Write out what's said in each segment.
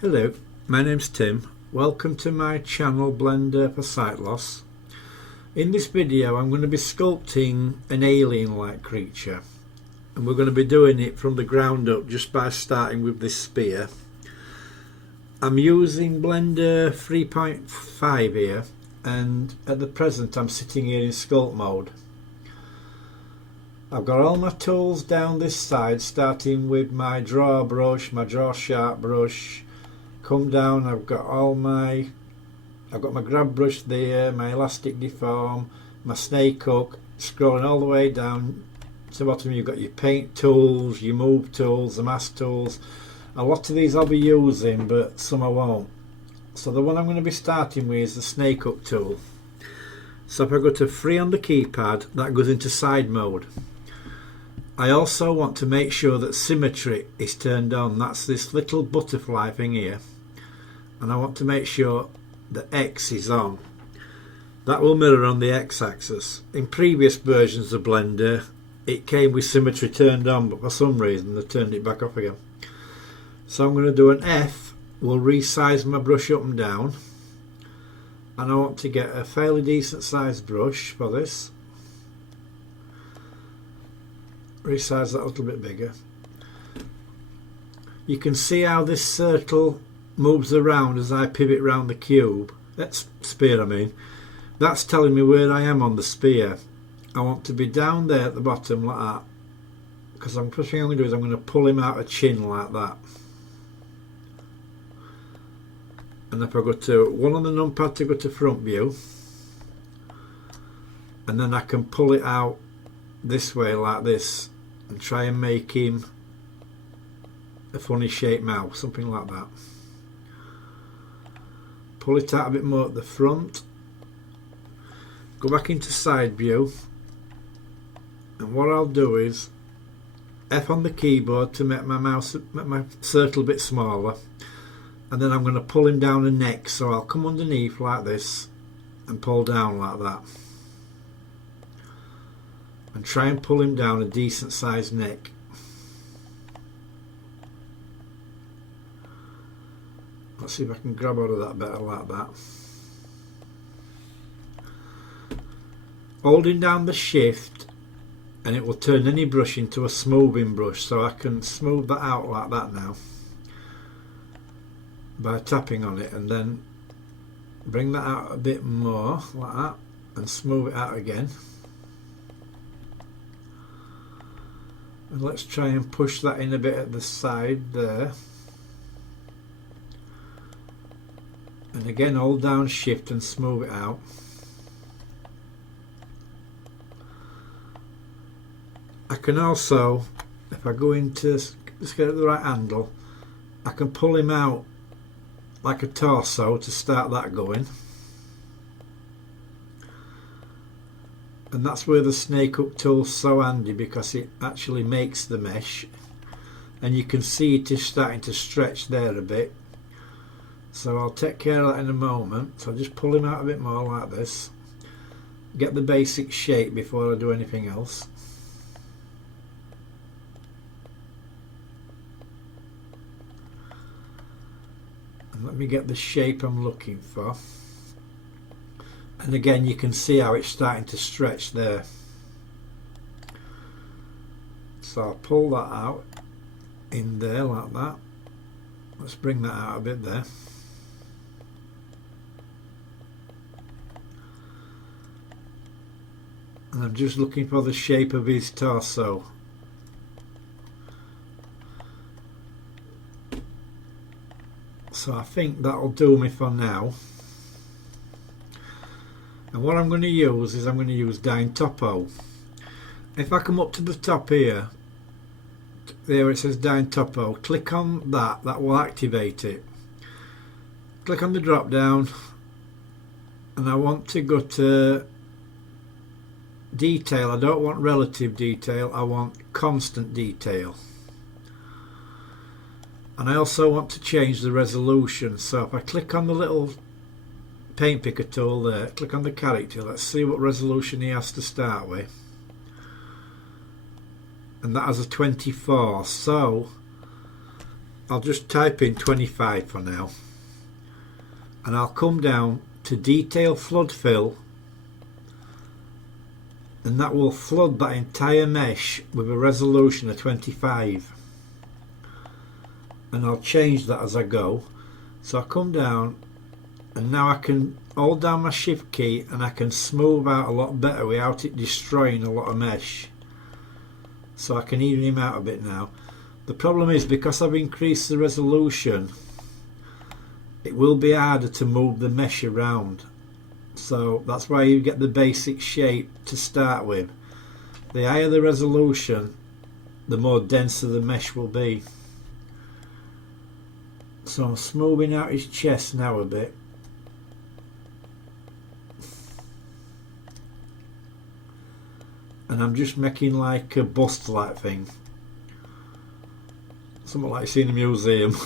Hello, my name's Tim. Welcome to my channel Blender for Sight Loss. In this video I'm going to be sculpting an alien-like creature, and we're going to be doing it from the ground up just by starting with this spear. I'm using Blender 3.5 here, and at the present I'm sitting here in sculpt mode. I've got all my tools down this side, starting with my draw brush, my draw sharp brush. Come down, I've got my grab brush there, my elastic deform, my snake hook. Scrolling all the way down to the bottom, you've got your paint tools, your move tools, the mask tools. A lot of these I'll be using, but some I won't. So the one I'm going to be starting with is the snake hook tool. So if I go to 3 on the keypad, that goes into side mode. I also want to make sure that symmetry is turned on. That's this little butterfly thing here. And I want to make sure the X is on. That will mirror on the X-axis. In previous versions of Blender it came with symmetry turned on, but for some reason they turned it back off again. So I'm going to do an F. We'll resize my brush up and down, and I want to get a fairly decent sized brush for this. Resize that a little bit bigger. You can see how this circle moves around as I pivot round the cube. That's spear, I mean. That's telling me where I am on the spear. I want to be down there at the bottom like that, because the first thing I'm going to do is I'm going to pull him out a chin like that. And if I go to 1 on the numpad to go to front view, and then I can pull it out this way like this and try and make him a funny shaped mouth, something like that. Pull it out a bit more at the front, go back into side view, and what I'll do is F on the keyboard to make my circle a bit smaller, and then I'm going to pull him down the neck. So I'll come underneath like this and pull down like that, and try and pull him down a decent sized neck. Let's see if I can grab out of that better like that. Holding down the shift, and it will turn any brush into a smoothing brush, so I can smooth that out like that now by tapping on it, and then bring that out a bit more like that and smooth it out again. And let's try and push that in a bit at the side there. And again, hold down shift and smooth it out. I can also, if I go into, let's get at the right angle, I can pull him out like a torso to start that going. And that's where the snake hook tool's so handy, because it actually makes the mesh, and you can see it is starting to stretch there a bit. So I'll take care of that in a moment. So I'll just pull him out a bit more like this, get the basic shape before I do anything else. And let me get the shape I'm looking for. And again, you can see how it's starting to stretch there. So I'll pull that out in there like that. Let's bring that out a bit there. And I'm just looking for the shape of his torso. So I think that'll do me for now. And what I'm going to use is I'm going to use Dine Topo. If I come up to the top here, there it says Dine Topo, click on that, that will activate it. Click on the drop down, and I want to go to detail. I don't want relative detail, I want constant detail. And I also want to change the resolution. So if I click on the little paint picker tool there, click on the character, let's see what resolution he has to start with. And that has a 24. So I'll just type in 25 for now, and I'll come down to detail flood fill, and that will flood that entire mesh with a resolution of 25, and I'll change that as I go. So I come down, and now I can hold down my shift key and I can smooth out a lot better without it destroying a lot of mesh. So I can even him out a bit now. The problem is, because I've increased the resolution, it will be harder to move the mesh around. So that's why you get the basic shape to start with. The higher the resolution, the more denser the mesh will be. So I'm smoothing out his chest now a bit. And I'm just making like a bust like thing. Something like you see in a museum.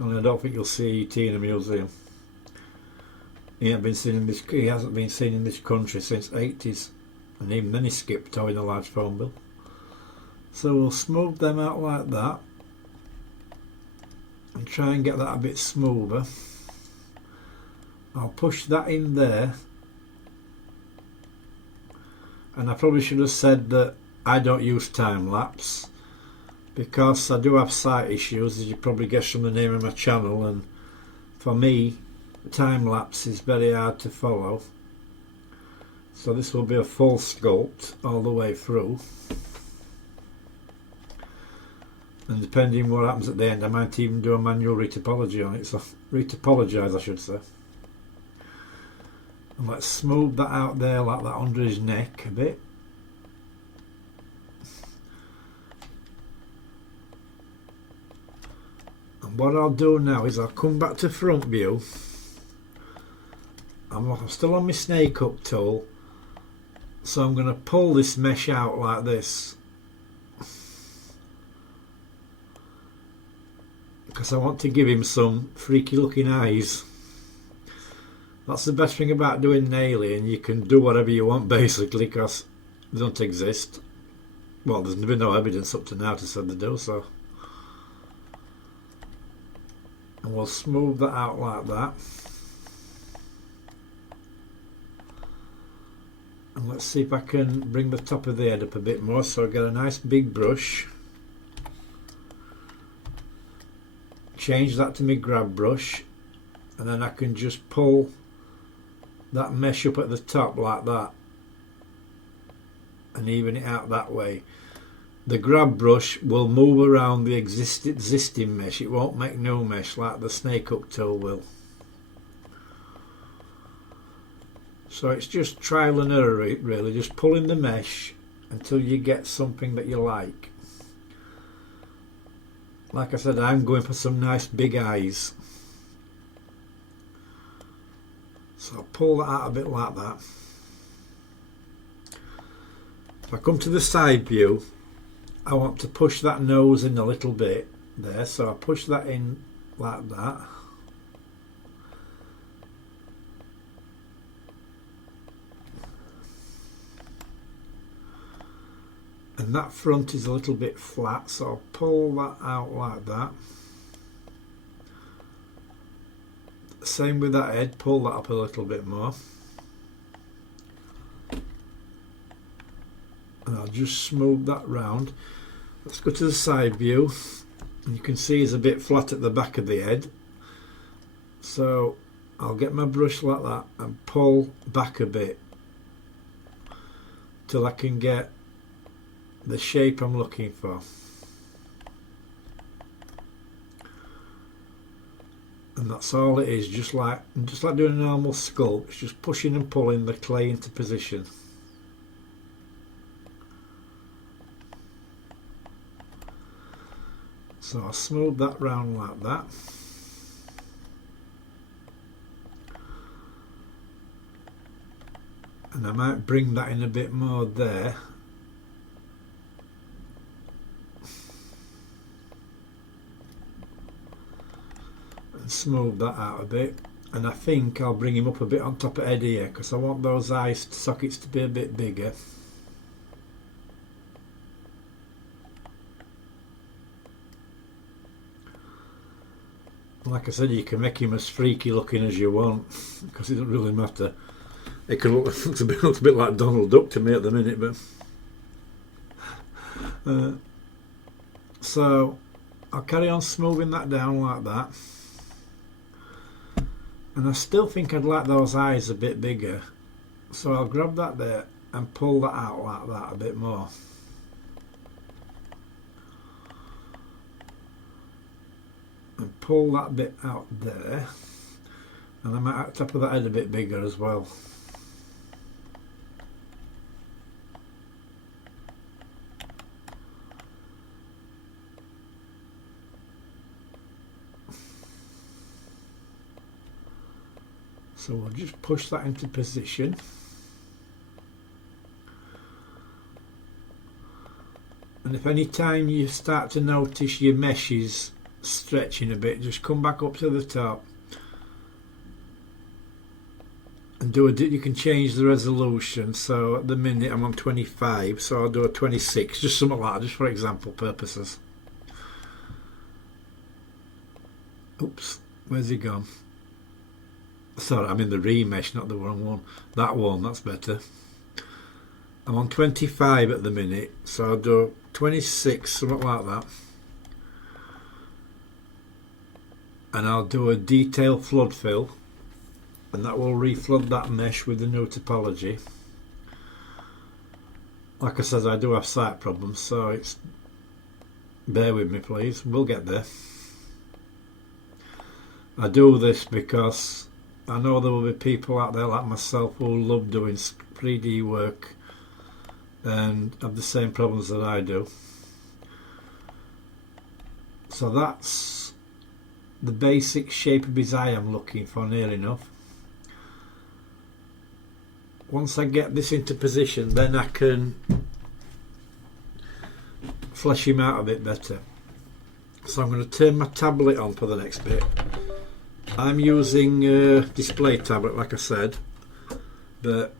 Only I don't think you'll see ET in a museum. He hasn't been seen in this country since the 80s, and even then he skipped out in a large phone bill. So we'll smooth them out like that and try and get that a bit smoother. I'll push that in there, and I probably should have said that I don't use time lapse because I do have sight issues, as you probably guess from the name of my channel, and for me time lapse is very hard to follow. So this will be a full sculpt all the way through, and depending what happens at the end, I might even do a manual retopology on it, so retopologise I should say. And let's smooth that out there like that under his neck a bit. And what I'll do now is I'll come back to front view. I'm still on my snake up tool, so I'm going to pull this mesh out like this, because I want to give him some freaky looking eyes. That's the best thing about doing an alien. You can do whatever you want basically, because they don't exist. Well, there's been no evidence up to now to say they do, so. And we'll smooth that out like that. And let's see if I can bring the top of the head up a bit more, so I get a nice big brush. Change that to my grab brush, and then I can just pull that mesh up at the top like that and even it out that way. The grab brush will move around the existing mesh, it won't make new mesh like the snake hook tool will. So it's just trial and error really, just pulling the mesh until you get something that you like. Like I said, I'm going for some nice big eyes. So I'll pull that out a bit like that. If I come to the side view, I want to push that nose in a little bit there, so I push that in like that. And that front is a little bit flat, so I'll pull that out like that. Same with that head, pull that up a little bit more. And I'll just smooth that round. Let's go to the side view. And you can see it's a bit flat at the back of the head. So I'll get my brush like that and pull back a bit till I can get the shape I'm looking for. And that's all it is, just like doing a normal sculpt. It's just pushing and pulling the clay into position. So I'll smooth that round like that. And I might bring that in a bit more there. And smooth that out a bit, and I think I'll bring him up a bit on top of head here because I want those eye sockets to be a bit bigger. Like I said, you can make him as freaky looking as you want, because it doesn't really matter. It could look, looks a bit like Donald Duck to me at the minute, but so I'll carry on smoothing that down like that. And I still think I'd like those eyes a bit bigger, so I'll grab that there and pull that out like that a bit more. And pull that bit out there, and I might have to put that head a bit bigger as well. So we'll just push that into position. And if any time you start to notice your mesh is stretching a bit, just come back up to the top and you can change the resolution. So at the minute I'm on 25, so I'll do a 26, just something like that, just for example purposes. Oops, where's he gone? Sorry, I'm in the remesh, not the wrong one. That one, that's better. I'm on 25 at the minute, so I'll do 26, something like that. And I'll do a detail flood fill, and that will reflood that mesh with the new topology. Like I said, I do have sight problems, so it's bear with me please, we'll get there. I do this because I know there will be people out there like myself who love doing 3D work and have the same problems that I do. So that's the basic shape of his eye I'm looking for, near enough. Once I get this into position, then I can flesh him out a bit better. So I'm going to turn my tablet on for the next bit. I'm using a display tablet, like I said, but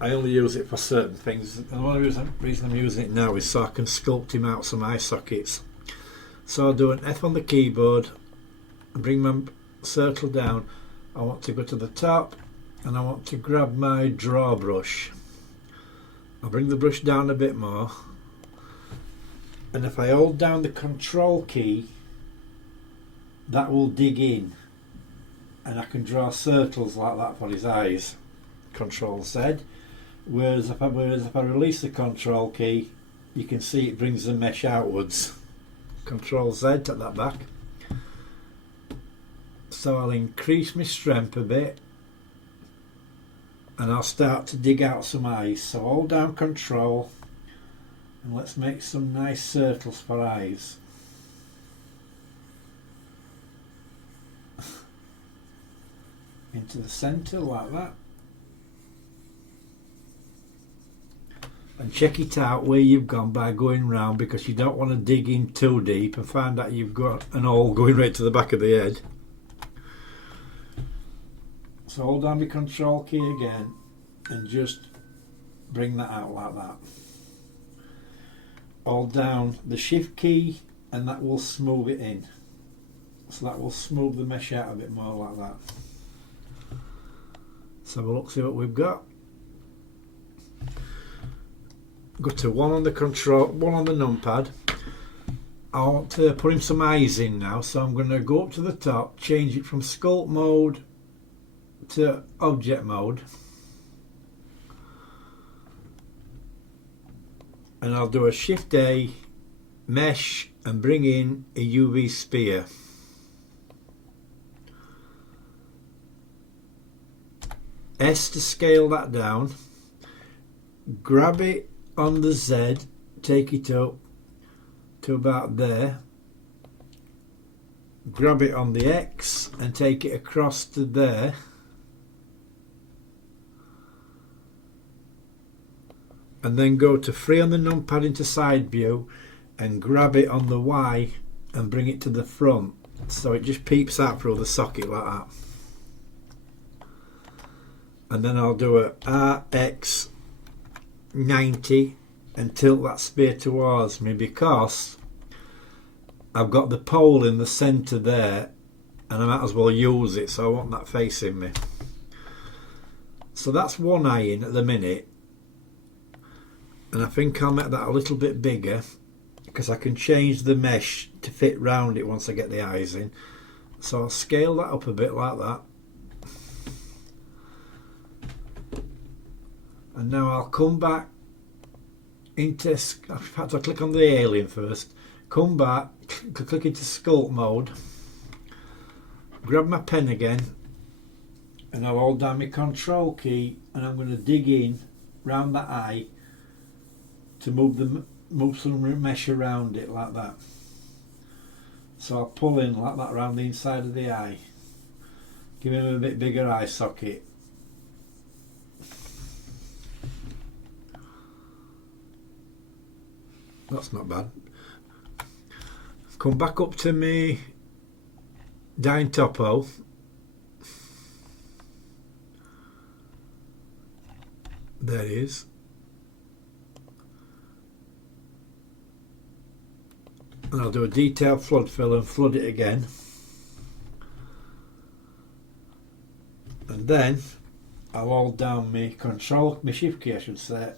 I only use it for certain things. And the only reason I'm using it now is so I can sculpt him out some eye sockets. So I'll do an F on the keyboard and bring my circle down. I want to go to the top and I want to grab my draw brush. I'll bring the brush down a bit more, and if I hold down the control key, that will dig in and I can draw circles like that for his eyes. Control Z. Whereas if I release the control key, you can see it brings the mesh outwards. Control Z, take that back. So I'll increase my strength a bit and I'll start to dig out some eyes. So hold down control and let's make some nice circles for eyes. Into the centre like that. And check it out where you've gone by going round, because you don't want to dig in too deep and find out you've got an hole going right to the back of the head. So hold down the control key again and just bring that out like that. Hold down the shift key and that will smooth it in. So that will smooth the mesh out a bit more like that. So we'll look, see what we've got. Go to one on the control, one on the numpad. I want to put in some eyes in now, so I'm going to go up to the top, change it from sculpt mode to object mode, and I'll do a shift A, mesh, and bring in a UV sphere. S to scale that down, grab it on the Z, take it up to about there, grab it on the X and take it across to there, and then go to free on the numpad into side view and grab it on the Y and bring it to the front so it just peeps out through the socket like that. And then I'll do a RX 90 and tilt that spear towards me, because I've got the pole in the centre there, and I might as well use it, so I want that facing me. So that's one eye in at the minute, and I think I'll make that a little bit bigger because I can change the mesh to fit round it once I get the eyes in. So I'll scale that up a bit like that. And now I'll come back into, in fact I'll click on the alien first, come back, click into sculpt mode, grab my pen again, and I'll hold down my control key, and I'm going to dig in round that eye to move some mesh around it like that. So I'll pull in like that around the inside of the eye, give him a bit bigger eye socket. That's not bad. Come back up to me down topo. There it is. And I'll do a detailed flood fill and flood it again. And then I'll hold down my control, my shift key I should say,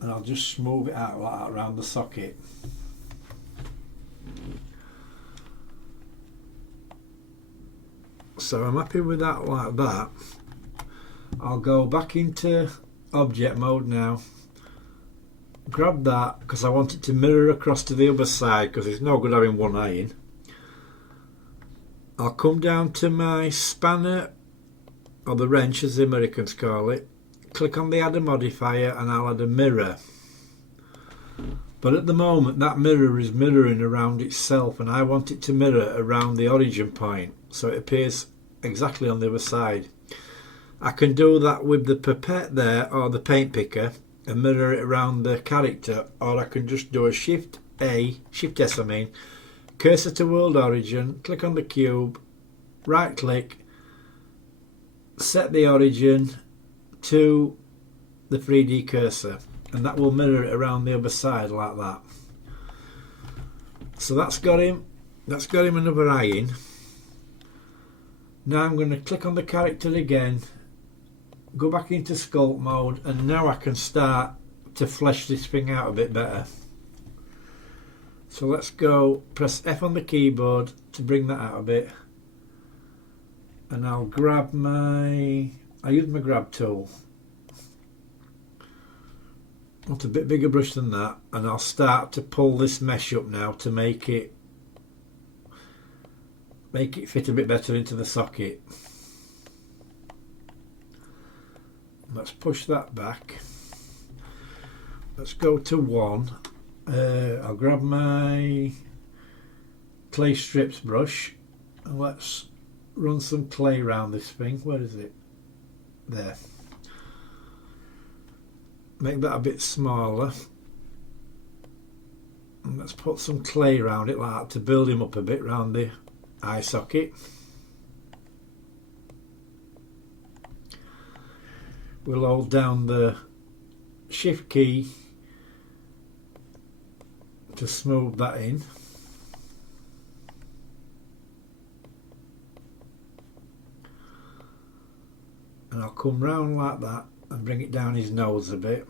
and I'll just smooth it out like that around the socket. So I'm happy with that like that. I'll go back into object mode now, grab that because I want it to mirror across to the other side because it's no good having one eye in. I'll come down to my spanner, or the wrench as the Americans call it, click on the add a modifier, and I'll add a mirror. But at the moment that mirror is mirroring around itself, and I want it to mirror around the origin point so it appears exactly on the other side. I can do that with the pipette there or the paint picker and mirror it around the character, or I can just do a Shift S I mean, cursor to world origin, click on the cube, right click, set the origin to the 3D cursor, and that will mirror it around the other side like that. So that's got him another eye in. Now I'm going to click on the character again, go back into sculpt mode, and now I can start to flesh this thing out a bit better. So let's go, press F on the keyboard to bring that out a bit, and I'll use my grab tool. I want a bit bigger brush than that, and I'll start to pull this mesh up now to make it fit a bit better into the socket. Let's push that back. Let's go to 1. I'll grab my clay strips brush and let's run some clay around this thing. Where is it? There. Make that a bit smaller. And let's put some clay around it like that to build him up a bit around the eye socket. We'll hold down the shift key to smooth that in. And I'll come round like that and bring it down his nose a bit.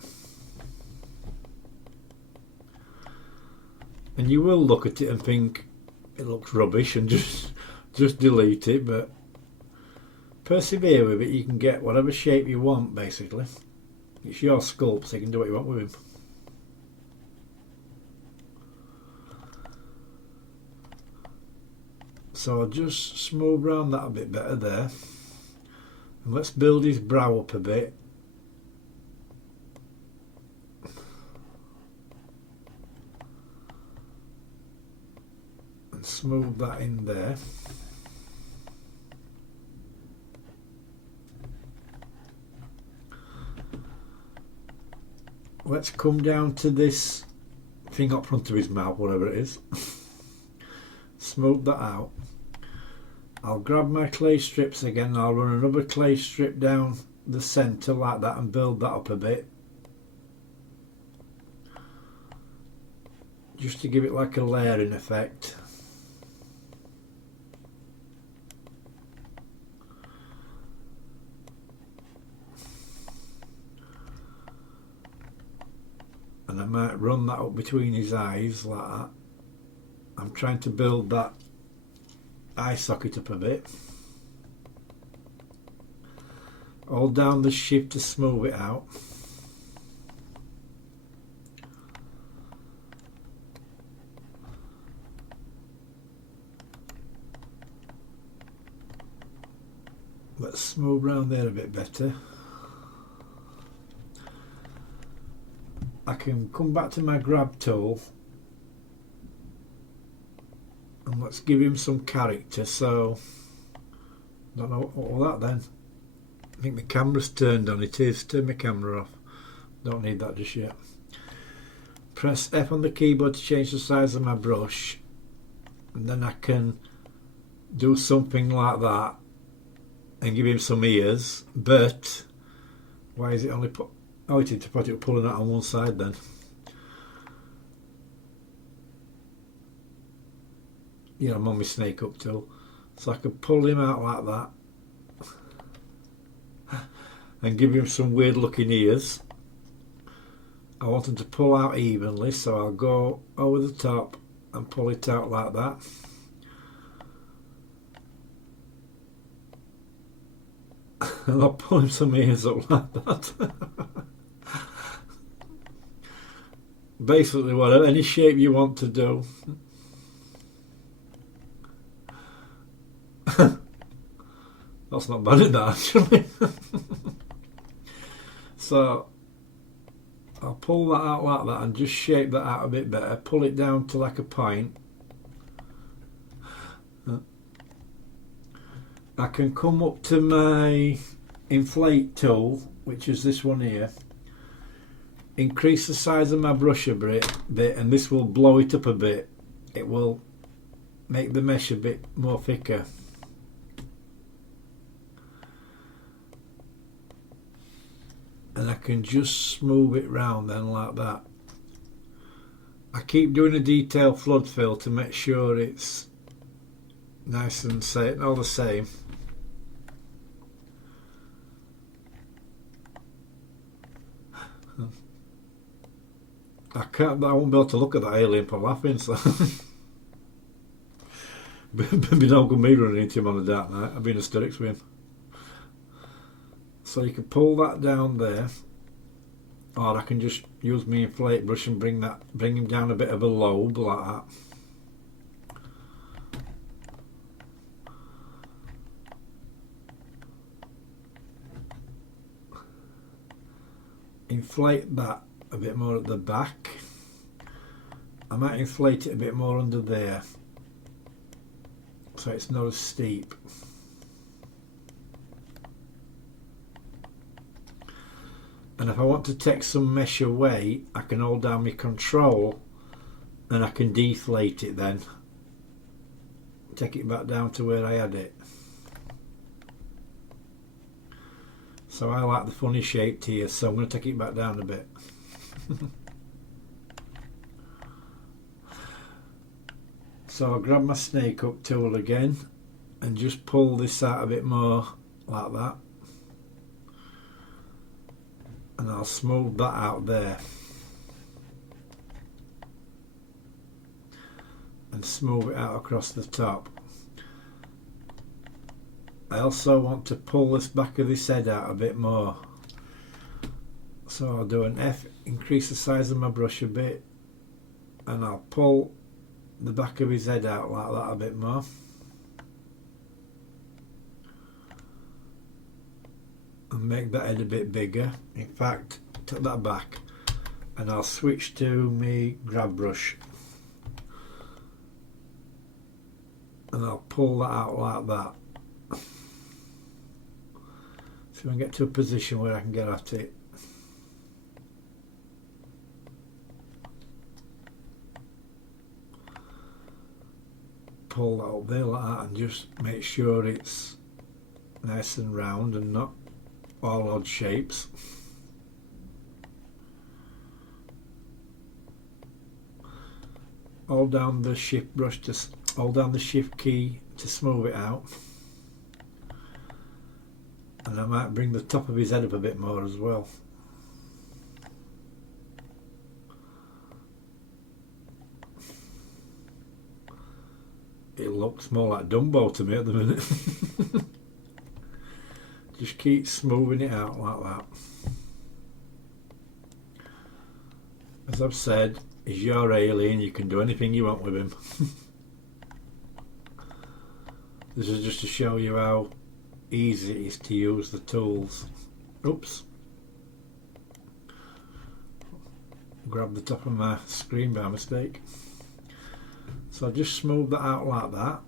And you will look at it and think it looks rubbish and just delete it, but persevere with it. You can get whatever shape you want basically. It's your sculpt, so you can do what you want with him. So I'll just smooth around that a bit better there, and let's build his brow up a bit. And smooth that in there. Let's come down to this thing up front of his mouth, whatever it is. Smooth that out. I'll grab my clay strips again and I'll run another clay strip down the centre like that and build that up a bit. Just to give it like a layering effect. might run that up between his eyes like that. I'm trying to build that eye socket up a bit. Hold down the shift to smooth it out. Let's smooth around there a bit better. I can come back to my grab tool and let's give him some character. So, don't know what that then. I think the camera's turned on. It is. Turn my camera off. Don't need that just yet. Press F on the keyboard to change the size of my brush, and then I can do something like that and give him some ears. But why is it only put? Oh, it is to put it pulling out on one side then. Yeah, I'm on my snake up tool, so I can pull him out like that and give him some weird looking ears. I want him to pull out evenly, so I'll go over the top and pull it out like that. And I'll pull him some ears up like that. Basically, whatever, any shape you want to do. That's not bad at that, actually. So I'll pull that out like that and just shape that out a bit better. Pull it down to like a point. I can come up to my inflate tool, which is this one here. Increase the size of my brush a bit, and this will blow it up a bit. It will make the mesh a bit more thicker. And I can just smooth it round then like that. I keep doing a detail flood fill to make sure it's nice and all the same. I won't be able to look at that alien for laughing, so be no good me running into him on a dark night. I've been hysterics with him. So you can pull that down there, or I can just use my inflate brush and bring him down a bit of a lobe like that. Inflate that a bit more at the back. I might inflate it a bit more under there so it's not as steep. And if I want to take some mesh away, I can hold down my control and I can deflate it then. Take it back down to where I had it. So I like the funny shaped here, so I'm going to take it back down a bit. So I'll grab my snake up tool again and just pull this out a bit more like that. And I'll smooth that out there. And smooth it out across the top. I also want to pull this back of this head out a bit more. So I'll do an F, increase the size of my brush a bit, and I'll pull the back of his head out like that a bit more. And make that head a bit bigger. In fact, take that back and I'll switch to my grab brush. And I'll pull that out like that. So I can get to a position where I can get at it. Pull that up there like that and just make sure it's nice and round and not all odd shapes. Hold down the shift brush to hold down the shift key to smooth it out. And I might bring the top of his head up a bit more as well. it looks more like Dumbo to me at the minute. Just keep smoothing it out like that. As I've said, he's your alien, you can do anything you want with him. This is just to show you how easy it is to use the tools. Oops. Grabbed the top of my screen by mistake. So I'll just smooth that out like that.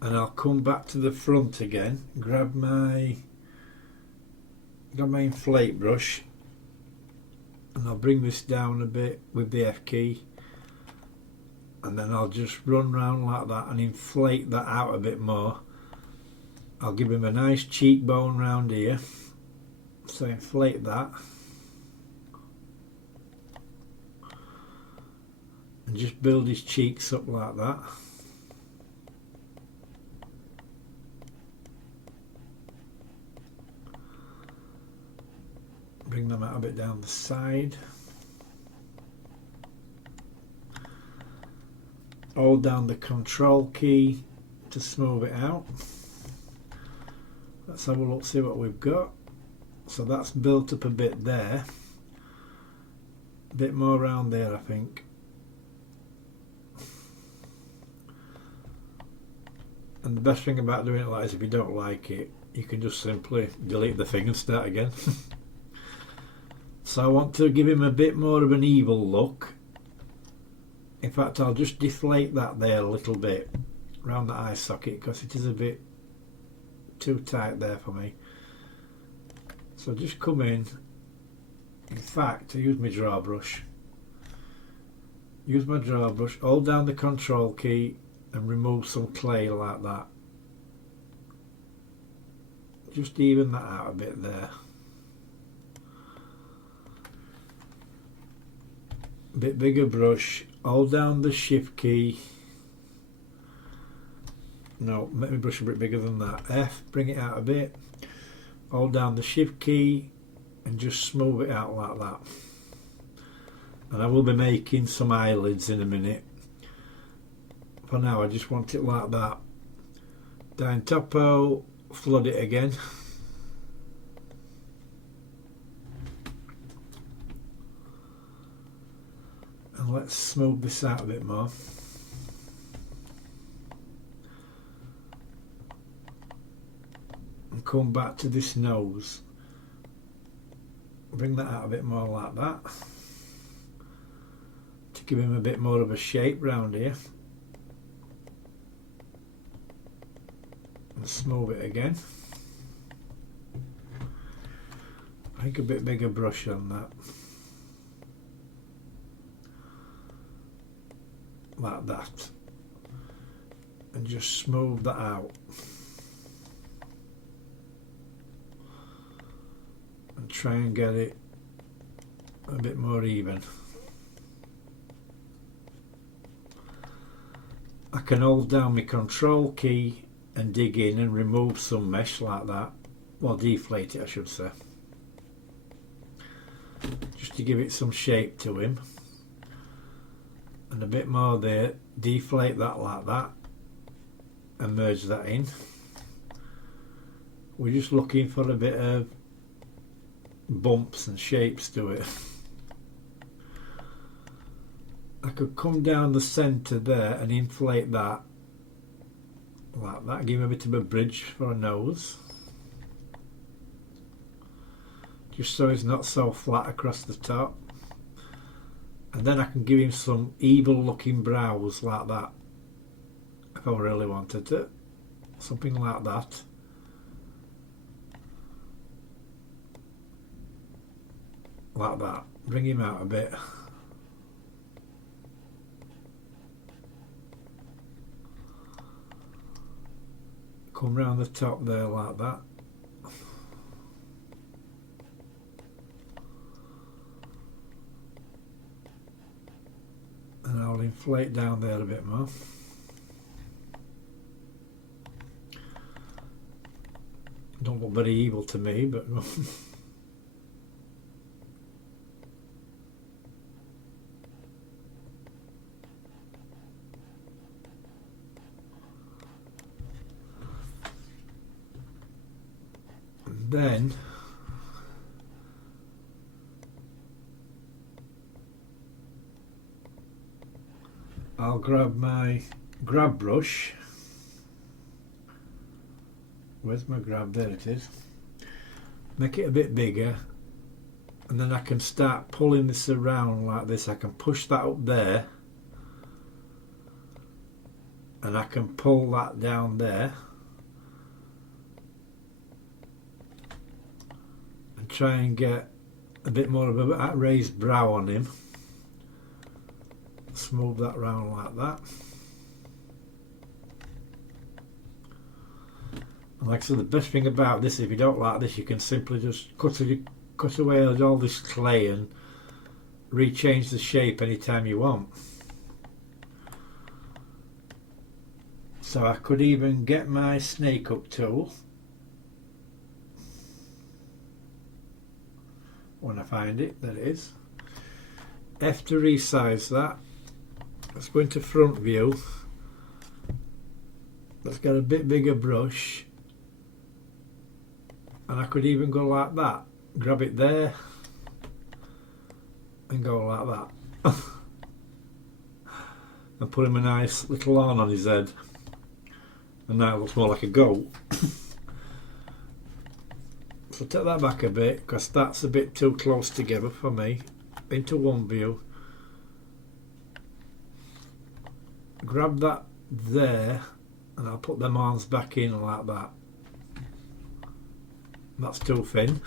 And I'll come back to the front again, grab my inflate brush, and I'll bring this down a bit with the F key, and then I'll just run round like that and inflate that out a bit more. I'll give him a nice cheekbone round here, so inflate that, and just build his cheeks up like that. Bring them out a bit down the side. Hold down the control key to smooth it out. Let's have a look, see what we've got. So that's built up a bit there. A bit more around there, I think. And the best thing about doing it like this, if you don't like it, you can just simply delete the thing and start again. So I want to give him a bit more of an evil look. In fact, I'll just deflate that there a little bit around the eye socket because it is a bit too tight there for me. So just come in fact, I use my draw brush. Use my draw brush, hold down the control key and remove some clay like that. Just even that out a bit there. Bit bigger brush, hold down the shift key. No, make my brush a bit bigger than that. F, bring it out a bit. Hold down the shift key and just smooth it out like that. And I will be making some eyelids in a minute. For now I just want it like that. Down topo, flood it again. And let's smooth this out a bit more. And come back to this nose. Bring that out a bit more like that. To give him a bit more of a shape round here. And smooth it again. I think a bit bigger brush on that. Like that, and just smooth that out and try and get it a bit more even. I can hold down my control key and dig in and remove some mesh like that, well, deflate it I should say, just to give it some shape to him. And a bit more there, deflate that like that and merge that in. We're just looking for a bit of bumps and shapes to it. I could come down the centre there and inflate that like that, give him a bit of a bridge for a nose, just so it's not so flat across the top. And then I can give him some evil looking brows like that if I really wanted it. Something like that. Like that. Bring him out a bit. Come round the top there like that. And I'll inflate down there a bit more. Don't look very evil to me, but Then I'll grab my grab brush. Where's my grab? There it is. Make it a bit bigger, and then I can start pulling this around like this. I can push that up there, and I can pull that down there, and try and get a bit more of a raised brow on him. Smooth that round like that. And like I said, the best thing about this, if you don't like this, you can simply just cut away all this clay and rechange the shape anytime you want. So I could even get my snake up tool when I find it. There it is. F to resize that. Let's go into front view. Let's get a bit bigger brush, and I could even go like that. Grab it there and go like that. And put him a nice little horn on his head, and now it looks more like a goat. So take that back a bit, because that's a bit too close together for me. Into one view. Grab that there, and I'll put them arms back in like that. That's too thin.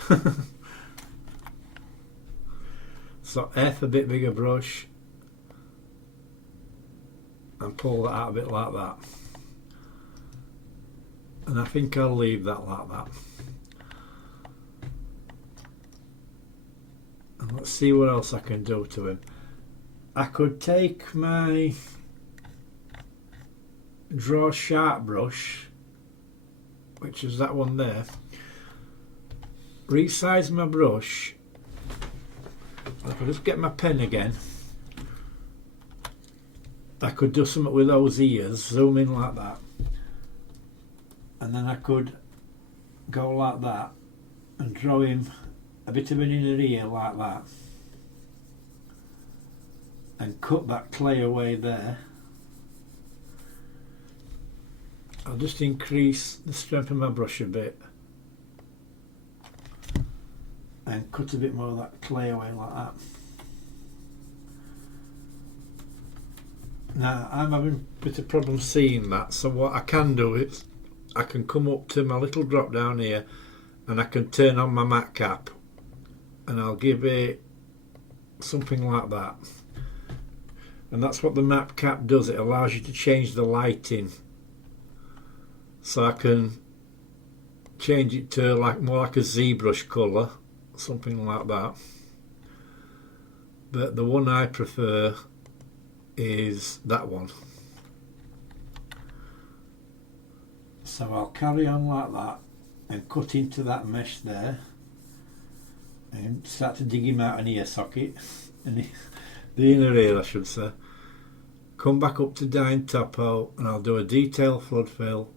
So F, a bit bigger brush, and pull that out a bit like that. And I think I'll leave that like that. And let's see what else I can do to him. I could take my draw sharp brush, which is that one there, resize my brush. I could just get my pen again. I could do something with those ears, zoom in like that, and then I could go like that and draw him a bit of an inner ear like that, and cut that clay away there. I'll just increase the strength of my brush a bit and cut a bit more of that clay away like that. Now I'm having a bit of problem seeing that, so what I can do is I can come up to my little drop down here and I can turn on my matte cap, and I'll give it something like that. And that's what the matte cap does, it allows you to change the lighting. So I can change it to like more like a ZBrush colour, something like that. But the one I prefer is that one. So I'll carry on like that and cut into that mesh there and start to dig him out an ear socket, and the inner ear I should say. Come back up to Dine Topo and I'll do a detail flood fill.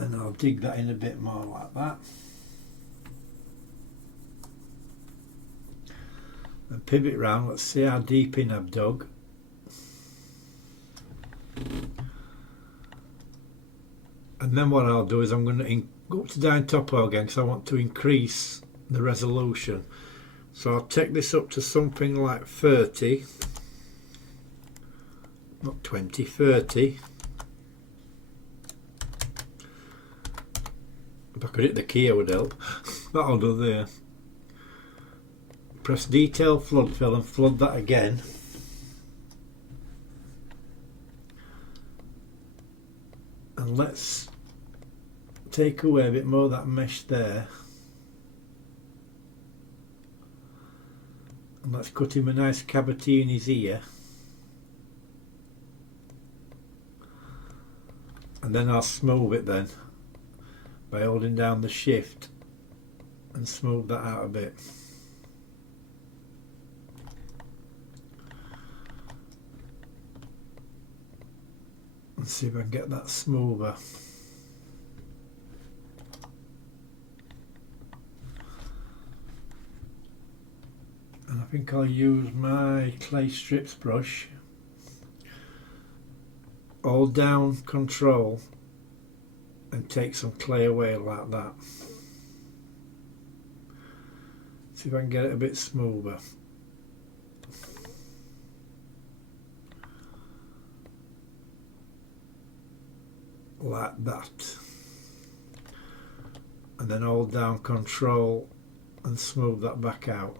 And I'll dig that in a bit more like that. And pivot round, let's see how deep in I've dug. And then what I'll do is I'm going to go up to Dine Topo again, because I want to increase the resolution. So I'll take this up to something like 30, not 20, 30. If I could hit the key, it would help. That'll do there. Press detail flood fill and flood that again. And let's take away a bit more of that mesh there. And let's cut him a nice cavity in his ear. And then I'll smooth it then, by holding down the shift and smooth that out a bit. Let's see if I can get that smoother. And I think I'll use my clay strips brush, hold down control and take some clay away like that. See if I can get it a bit smoother. Like that. And then hold down control and smooth that back out.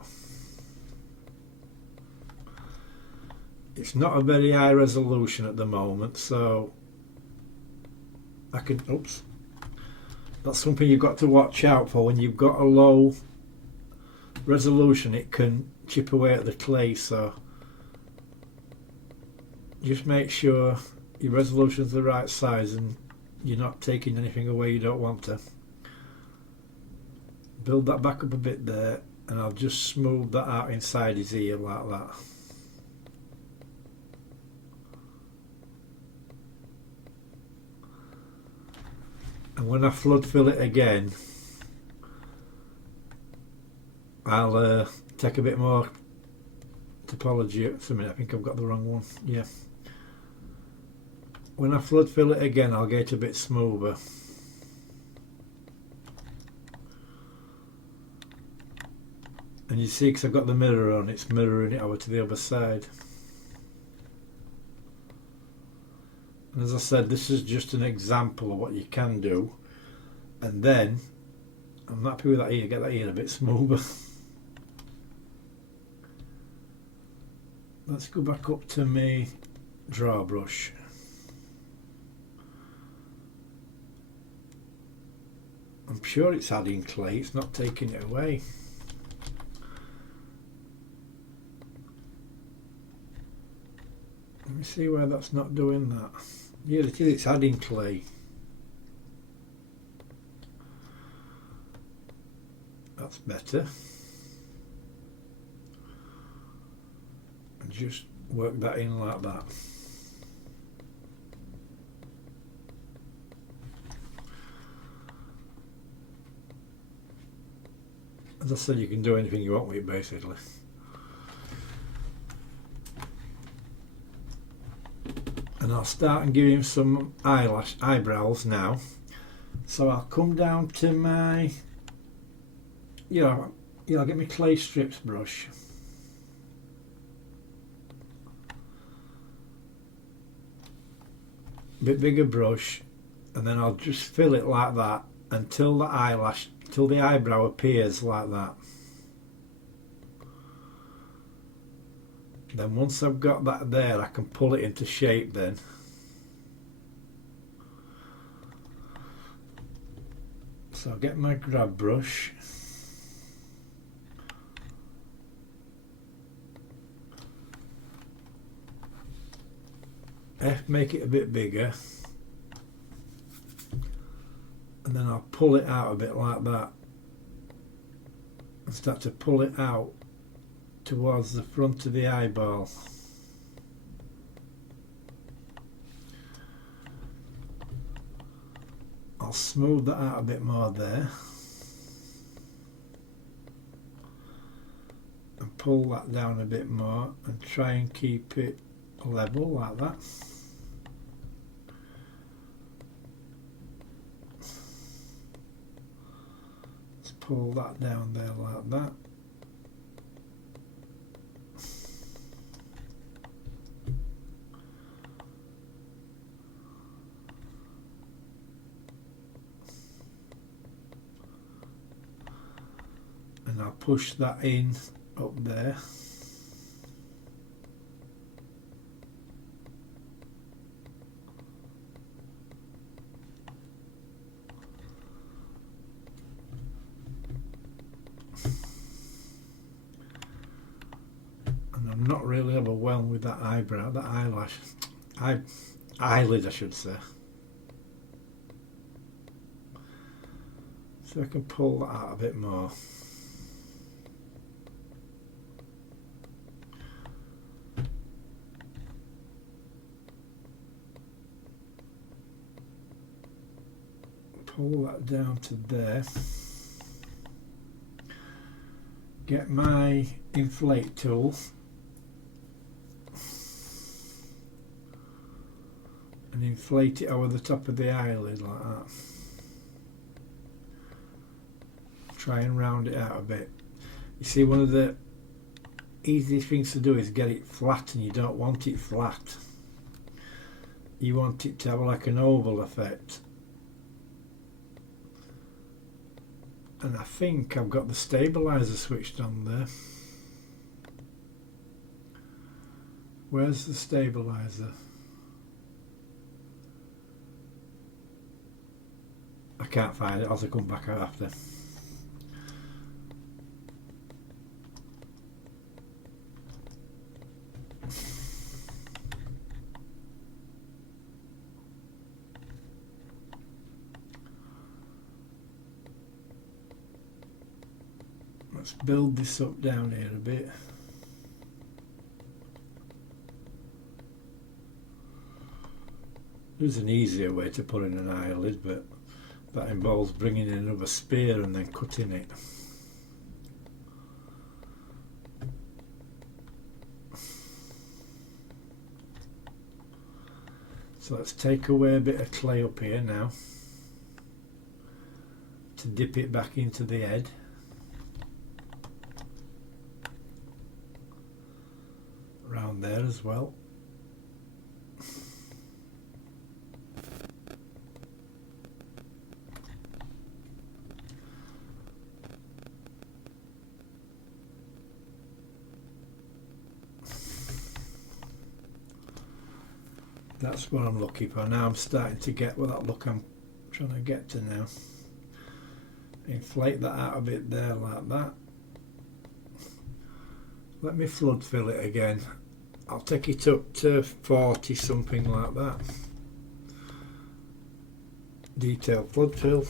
It's not a very high resolution at the moment, so I can, oops, that's something you've got to watch out for. When you've got a low resolution, it can chip away at the clay, so just make sure your resolution's the right size and you're not taking anything away you don't want to. Build that back up a bit there, and I'll just smooth that out inside his ear like that. And when I flood fill it again, I'll take a bit more topology. Wait a minute, I think I've got the wrong one. Yeah. When I flood fill it again, I'll get it a bit smoother. And you see, because I've got the mirror on, it's mirroring it over to the other side. And as I said, this is just an example of what you can do. And then, I'm happy with that ear, get that ear a bit smoother. Let's go back up to my draw brush. I'm sure it's adding clay, it's not taking it away. Let me see where that's not doing that. Yeah, it is, it's adding clay. That's better. And just work that in like that. As I said, you can do anything you want with it basically. And I'll start and give him some eyebrows now. So I'll come down to my, I'll get my clay strips brush. A bit bigger brush, and then I'll just fill it like that until the eyebrow appears like that. Then once I've got that there, I can pull it into shape then. So I'll get my grab brush. Make it a bit bigger. And then I'll pull it out a bit like that. And start to pull it out towards the front of the eyeball. I'll smooth that out a bit more there and pull that down a bit more and try and keep it level like that. Let's pull that down there like that. And I'll push that in up there. And I'm not really overwhelmed with that eyebrow, that eyelid I should say. So I can pull that out a bit more. that down to there. Get my inflate tool and inflate it over the top of the eyelid like that. Try and round it out a bit. You see, one of the easiest things to do is get it flat, and you don't want it flat. You want it to have like an oval effect. And I think I've got the stabilizer switched on there. Where's the stabilizer? I can't find it. I'll have to come back out after. Let's build this up down here a bit. There's an easier way to put in an eyelid, but that involves bringing in another spear and then cutting it. So let's take away a bit of clay up here now to dip it back into the head. Around there as well. That's what I'm looking for. Now I'm starting to get that look I'm trying to get to now. Inflate that out a bit there like that. Let me flood fill it again. I'll take it up to 40, something like that. Detail flood fill.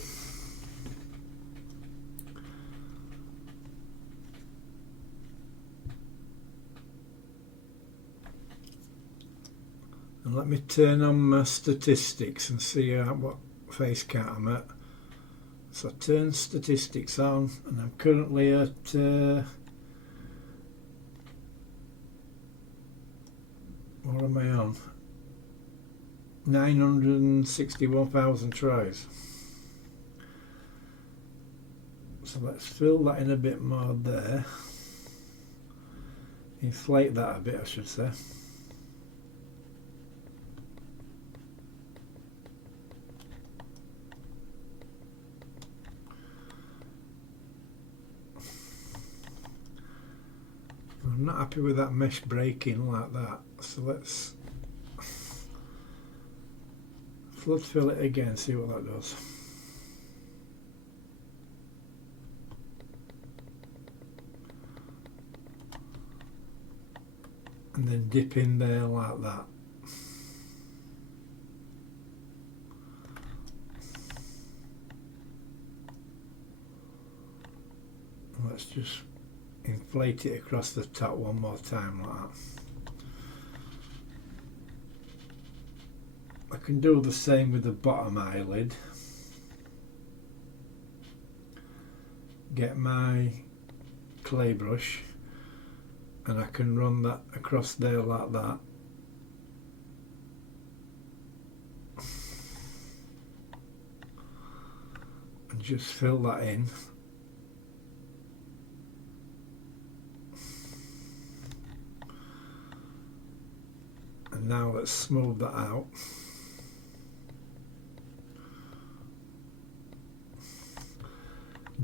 And let me turn on my statistics and see what face count I'm at. So I turn statistics on, and I'm currently at what am I on? 961,000 tries. So let's fill that in a bit more there. Inflate that a bit, I should say. I'm not happy with that mesh breaking like that, so let's flood fill it again, see what that does. And then dip in there like that. Let's just inflate it across the top one more time like that. I can do the same with the bottom eyelid. Get my clay brush and I can run that across there like that. And just fill that in. And now let's smooth that out.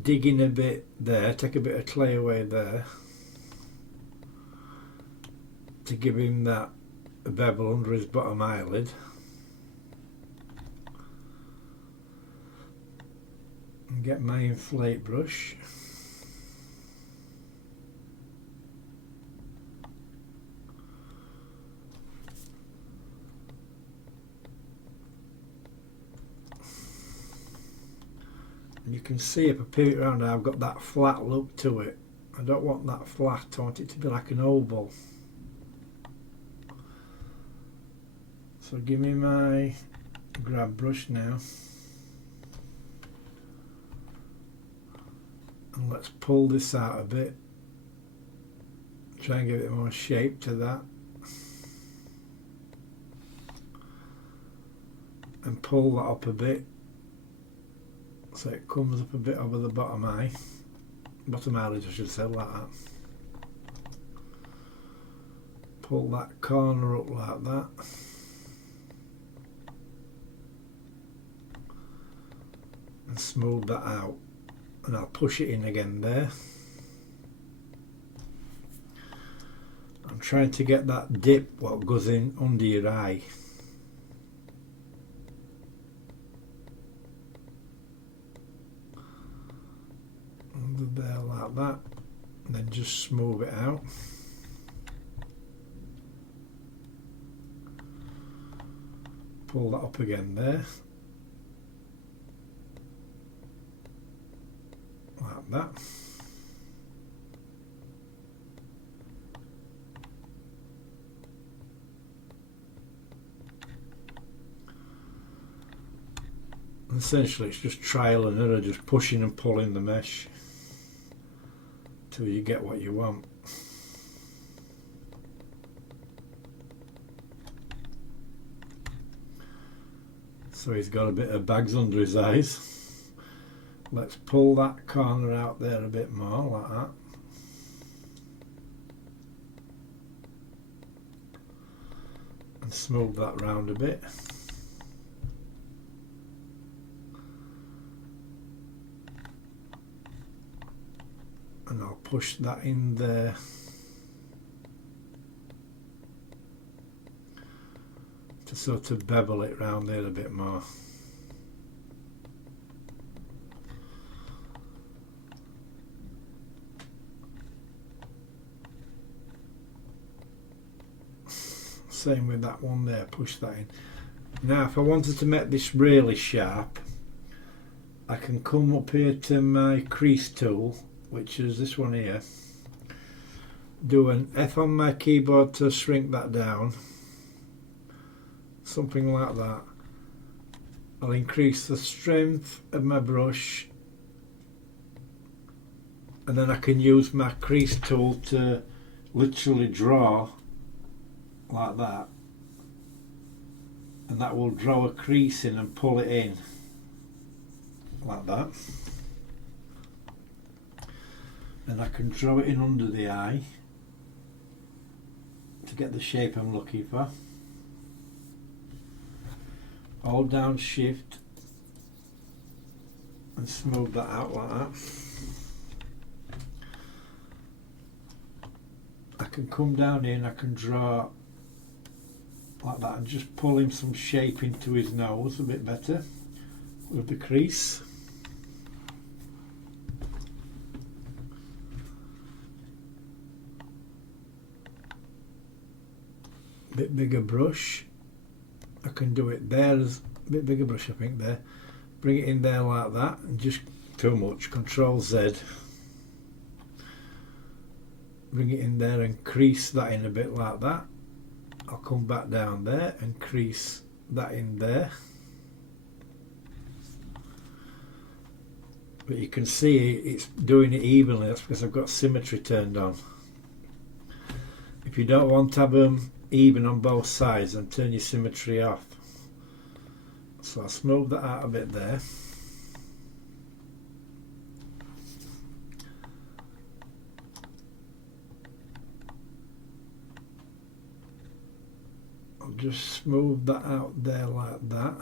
Dig in a bit there, take a bit of clay away there to give him that bevel under his bottom eyelid. And get my inflate brush. And you can see if I pivot it around, I've got that flat look to it. I don't want that flat, I want it to be like an oval. So give me my grab brush now. And let's pull this out a bit, try and give it more shape to that, and pull that up a bit so it comes up a bit over the bottom eyelid, I should say, like that. Pull that corner up like that, and smooth that out, and I'll push it in again there. I'm trying to get that dip what goes in under your eye. Under there like that, and then just smooth it out. Pull that up again there, like that. And essentially it's just trial and error, just pushing and pulling the mesh till you get what you want. So he's got a bit of bags under his eyes. Let's pull that corner out there a bit more, like that. And smooth that round a bit. And I'll push that in there. To sort of bevel it round there a bit more. Same with that one there, push that in. Now if I wanted to make this really sharp, I can come up here to my crease tool, which is this one here, do an F on my keyboard to shrink that down, something like that. I'll increase the strength of my brush, and then I can use my crease tool to literally draw like that, and that will draw a crease in and pull it in like that. And I can draw it in under the eye to get the shape I'm looking for. Hold down shift and smooth that out like that. I can come down here and I can draw like that and just pull him some shape into his nose a bit better with the crease. Bit bigger brush. I can do it there, as a bit bigger brush I think there. Bring it in there like that, and just too much, Control Z. Bring it in there and crease that in a bit like that. I'll come back down there and crease that in there. But you can see it's doing it evenly, that's because I've got symmetry turned on. If you don't want to have them even on both sides, then turn your symmetry off. So I'll smooth that out a bit there. I'll just smooth that out there like that.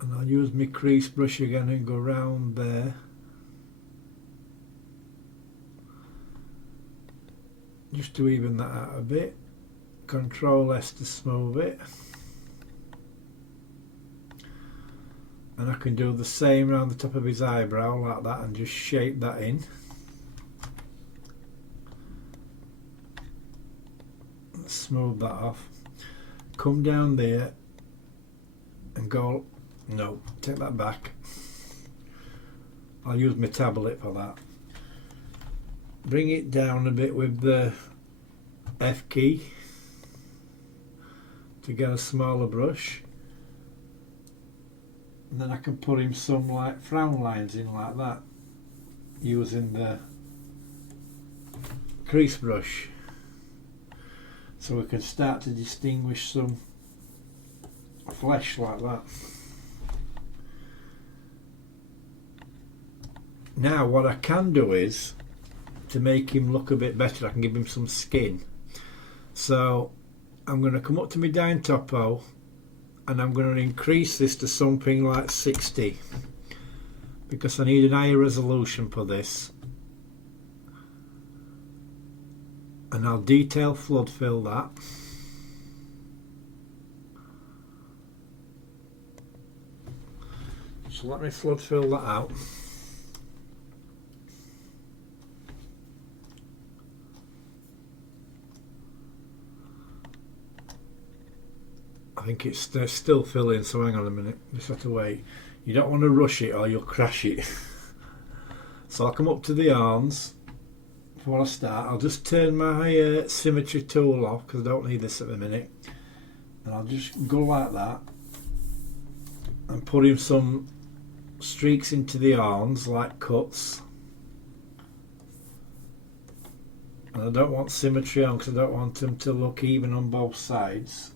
And I'll use my crease brush again and go round there. Just to even that out a bit. Control S to smooth it. And I can do the same around the top of his eyebrow like that and just shape that in. Smooth that off. Come down there and go, no, take that back. I'll use my tablet for that. Bring it down a bit with the F key to get a smaller brush. and then I can put him some like frown lines in like that using the crease brush, so we can start to distinguish some flesh like that. Now what I can do is, to make him look a bit better, I can give him some skin. So I'm going to come up to my down topo and I'm going to increase this to something like 60 because I need an higher resolution for this. And I'll detail flood fill that. So let me flood fill that out. I think it's still filling, so hang on a minute, just have to wait. You don't want to rush it or you'll crash it. So I'll come up to the arms. Before I start, I'll just turn my symmetry tool off because I don't need this at the minute, and I'll just go like that and put in some streaks into the arms like cuts. And I don't want symmetry on because I don't want them to look even on both sides.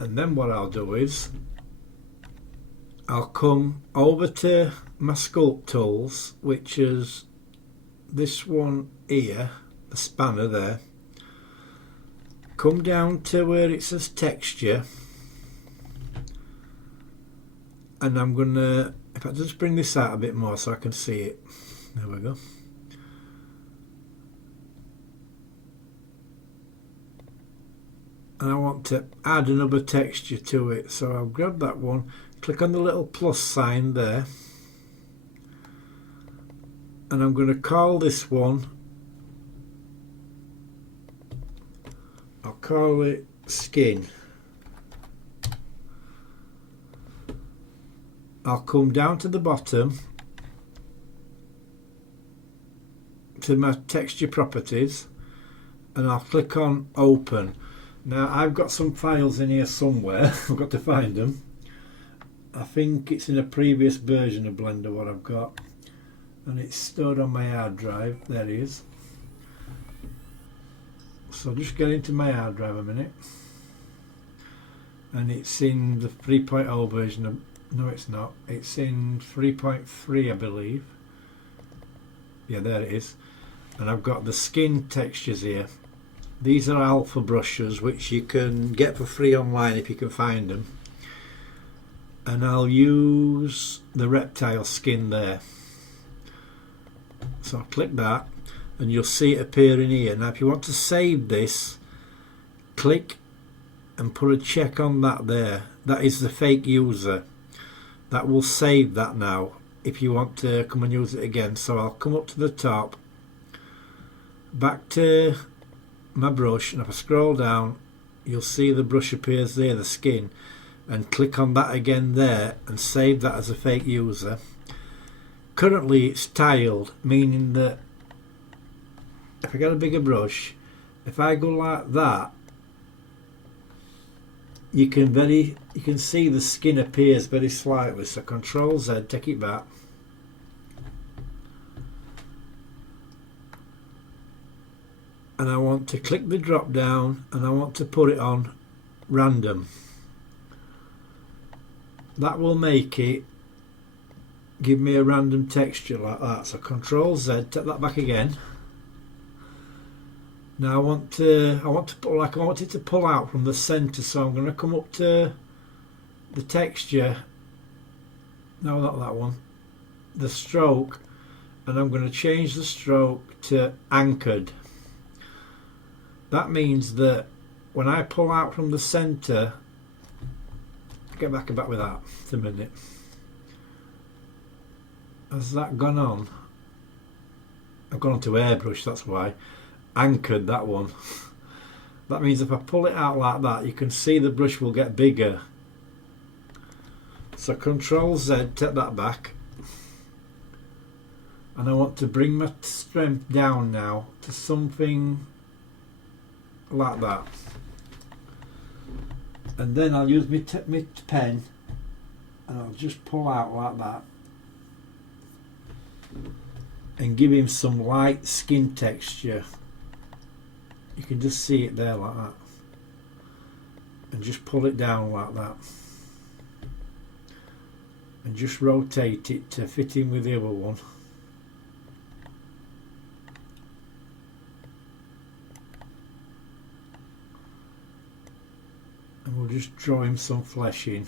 And then what I'll do is I'll come over to my sculpt tools, which is this one here, the spanner there. Come down to where it says texture, and I'm gonna, if I just bring this out a bit more so I can see it, there we go. And I want to add another texture to it, so I'll grab that one, click on the little plus sign there, and I'm going to call this one, I'll call it skin. I'll come down to the bottom to my texture properties and I'll click on open. Now I've got some files in here somewhere, I've got to find them. I think it's in a previous version of Blender what I've got, and it's stored on my hard drive. There it is. So just get into my hard drive a minute, and it's in the 3.0 version of, no it's not, it's in 3.3 I believe. Yeah, there it is. And I've got the skin textures here. These are alpha brushes which you can get for free online if you can find them. And I'll use the reptile skin there. So I'll click that and you'll see it appear in here. Now if you want to save this, click and put a check on that there. That is the fake user. That will save that now if you want to come and use it again. So I'll come up to the top, back to my brush, and if I scroll down you'll see the brush appears there, the skin, and click on that again there and save that as a fake user. Currently it's tiled, meaning that if I get a bigger brush, if I go like that, you can see the skin appears very slightly. So Control Z, take it back, and I want to click the drop down and I want to put it on random. That will make it give me a random texture like that. So Control Z, take that back again. Now I want it to pull out from the center, so I'm going to come up to the texture, no not that one, the stroke, and I'm going to change the stroke to anchored. That means that when I pull out from the center, get back with that for a minute. Has that gone on? I've gone on to airbrush, that's why. Anchored, that one. That means if I pull it out like that, you can see the brush will get bigger. So Control Z, take that back. and I want to bring my strength down now to something like that, and then I'll use my pen and I'll just pull out like that and give him some light skin texture. You can just see it there like that, and just pull it down like that and just rotate it to fit in with the other one. And we'll just draw him some flesh in.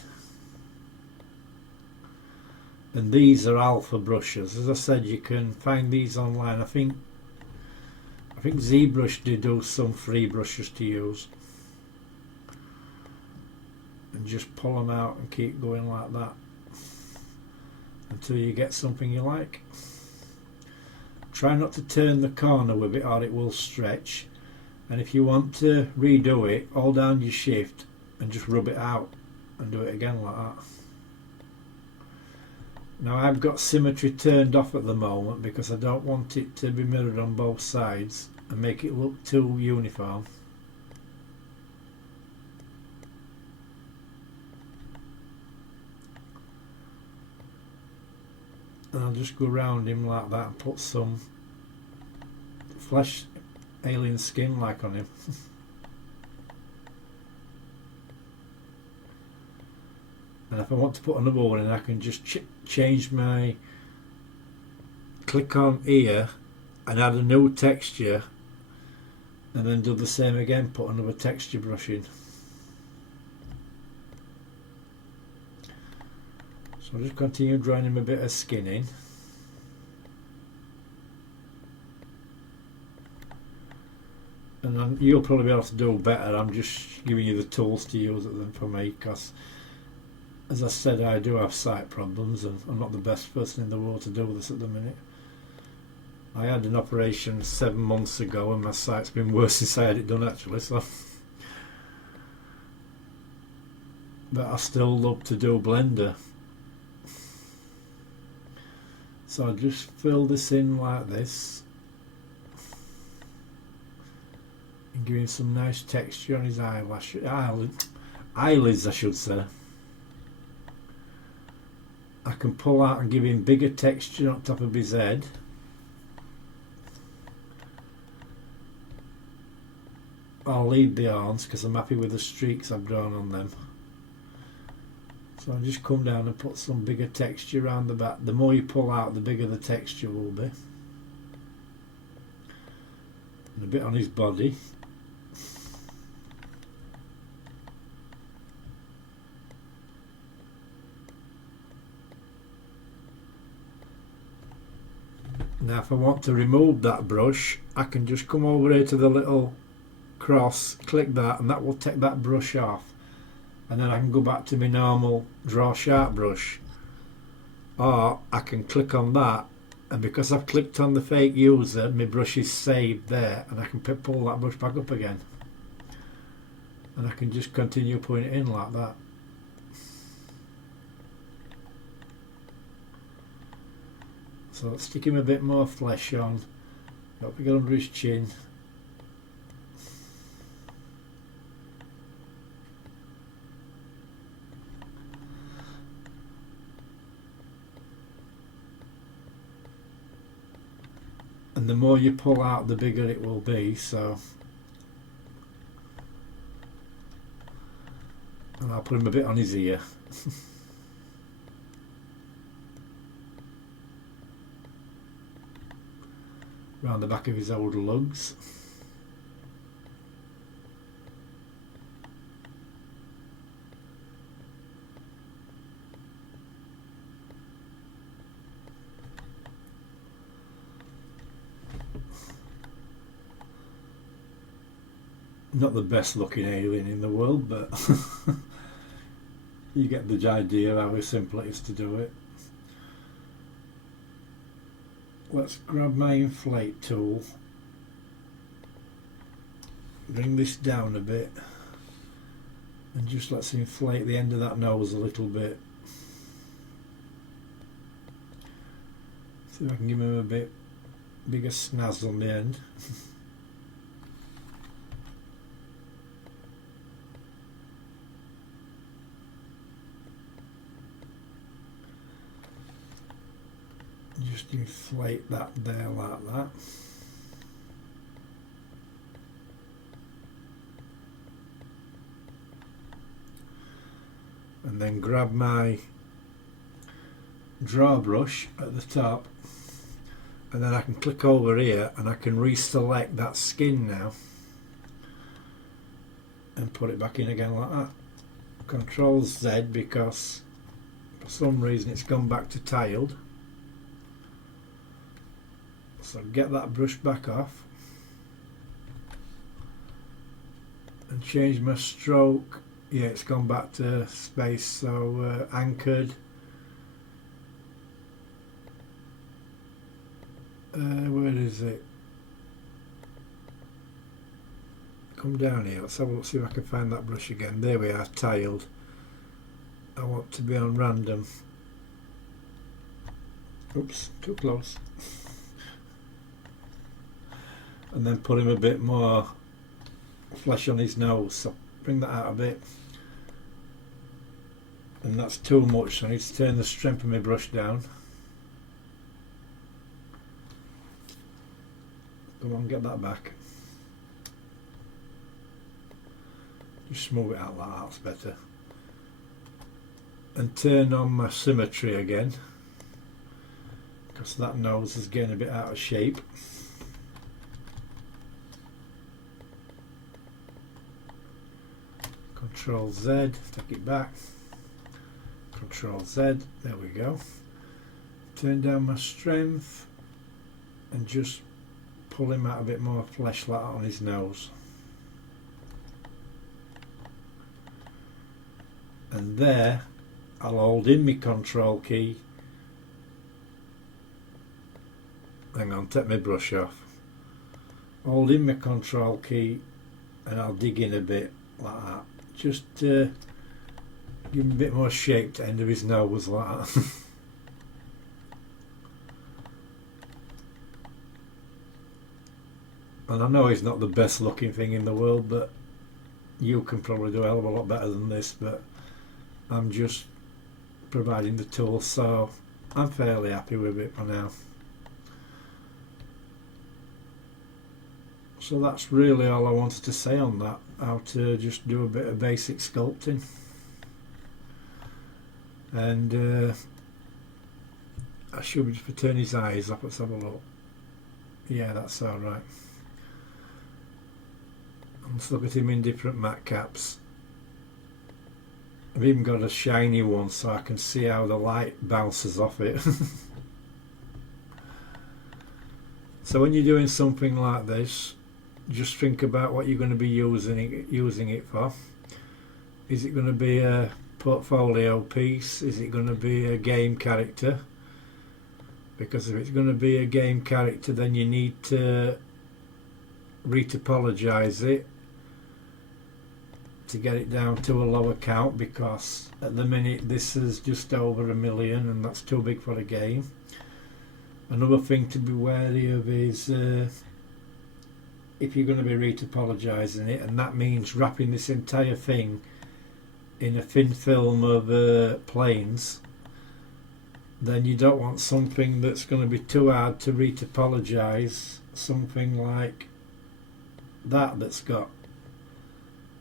And these are alpha brushes. As I said, you can find these online. I think ZBrush did do some free brushes to use. And just pull them out and keep going like that until you get something you like. Try not to turn the corner with it or it will stretch. And if you want to redo it, hold down your shift and just rub it out and do it again like that. Now I've got symmetry turned off at the moment because I don't want it to be mirrored on both sides and make it look too uniform. And I'll just go around him like that and put some flesh alien skin like on him. And if I want to put another one in, I can just change my, click on here and add a new texture, and then do the same again, put another texture brush in. So I'll just continue drawing him a bit of skin in. And then you'll probably be able to do better. I'm just giving you the tools to use it then for me, because as I said, I do have sight problems and I'm not the best person in the world to do this at the minute. I had an operation 7 months ago and my sight's been worse since I had it done actually, so but I still love to do Blender. So I just fill this in like this and give him some nice texture on his eyelids I should say. I can pull out and give him bigger texture on top of his head. I'll leave the arms because I'm happy with the streaks I've drawn on them. So I'll just come down and put some bigger texture around the back. The more you pull out, the bigger the texture will be. And a bit on his body. Now if I want to remove that brush, I can just come over here to the little cross, click that, and that will take that brush off, and then I can go back to my normal draw sharp brush, or I can click on that, and because I've clicked on the fake user, my brush is saved there, and I can pull that brush back up again, and I can just continue putting it in like that. So let's stick him a bit more flesh on, don't forget under his chin. And the more you pull out, the bigger it will be, so. And I'll put him a bit on his ear. Round the back of his old lugs. Not the best looking alien in the world, but you get the idea of how simple it is to do it. Let's grab my inflate tool, bring this down a bit, and just let's inflate the end of that nose a little bit. See if I can give him a bit bigger snazz on the end. Just inflate that there like that. And then grab my draw brush at the top, and then I can click over here and I can reselect that skin now and put it back in again like that. Control Z, because for some reason it's gone back to tiled. So get that brush back off and change my stroke. Yeah, it's gone back to space, so anchored. Where is it? Come down here, let's have a look, see if I can find that brush again. There we are, tiled. I want to be on random. Oops, too close. And then put him a bit more flesh on his nose, so bring that out a bit. And that's too much, so I need to turn the strength of my brush down. Come on, get that back. Just smooth it out like that, that's better. And turn on my symmetry again, because that nose is getting a bit out of shape. Control Z, take it back. Control Z, there we go. Turn down my strength and just pull him out a bit more flesh like that on his nose. And there I'll hold in my control key. Hang on, take my brush off. Hold in my control key and I'll dig in a bit like that. Just give him a bit more shape to the end of his nose like that. And I know he's not the best looking thing in the world, but you can probably do a hell of a lot better than this, but I'm just providing the tools, so I'm fairly happy with it for now. So that's really all I wanted to say on that, how to just do a bit of basic sculpting. And I should just turn his eyes up, let's have a look. Yeah, that's alright. Let's look at him in different matte caps. I've even got a shiny one so I can see how the light bounces off it. So when you're doing something like this, just think about what you're going to be using it for. Is it going to be a portfolio piece? Is it going to be a game character? Because if it's going to be a game character, then you need to retopologize it to get it down to a lower count, because at the minute this is just over 1 million and that's too big for a game. Another thing to be wary of is if you're going to be retopologizing it, and that means wrapping this entire thing in a thin film of planes, then you don't want something that's going to be too hard to retopologize, something like that that's got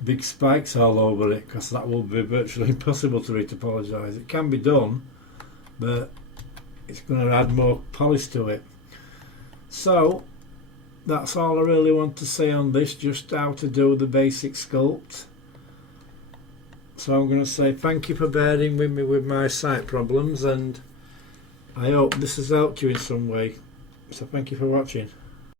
big spikes all over it, because that will be virtually impossible to retopologize. It can be done, but it's going to add more polish to it. So that's all I really want to say on this, just how to do the basic sculpt. So I'm going to say thank you for bearing with me with my sight problems, and I hope this has helped you in some way. So thank you for watching.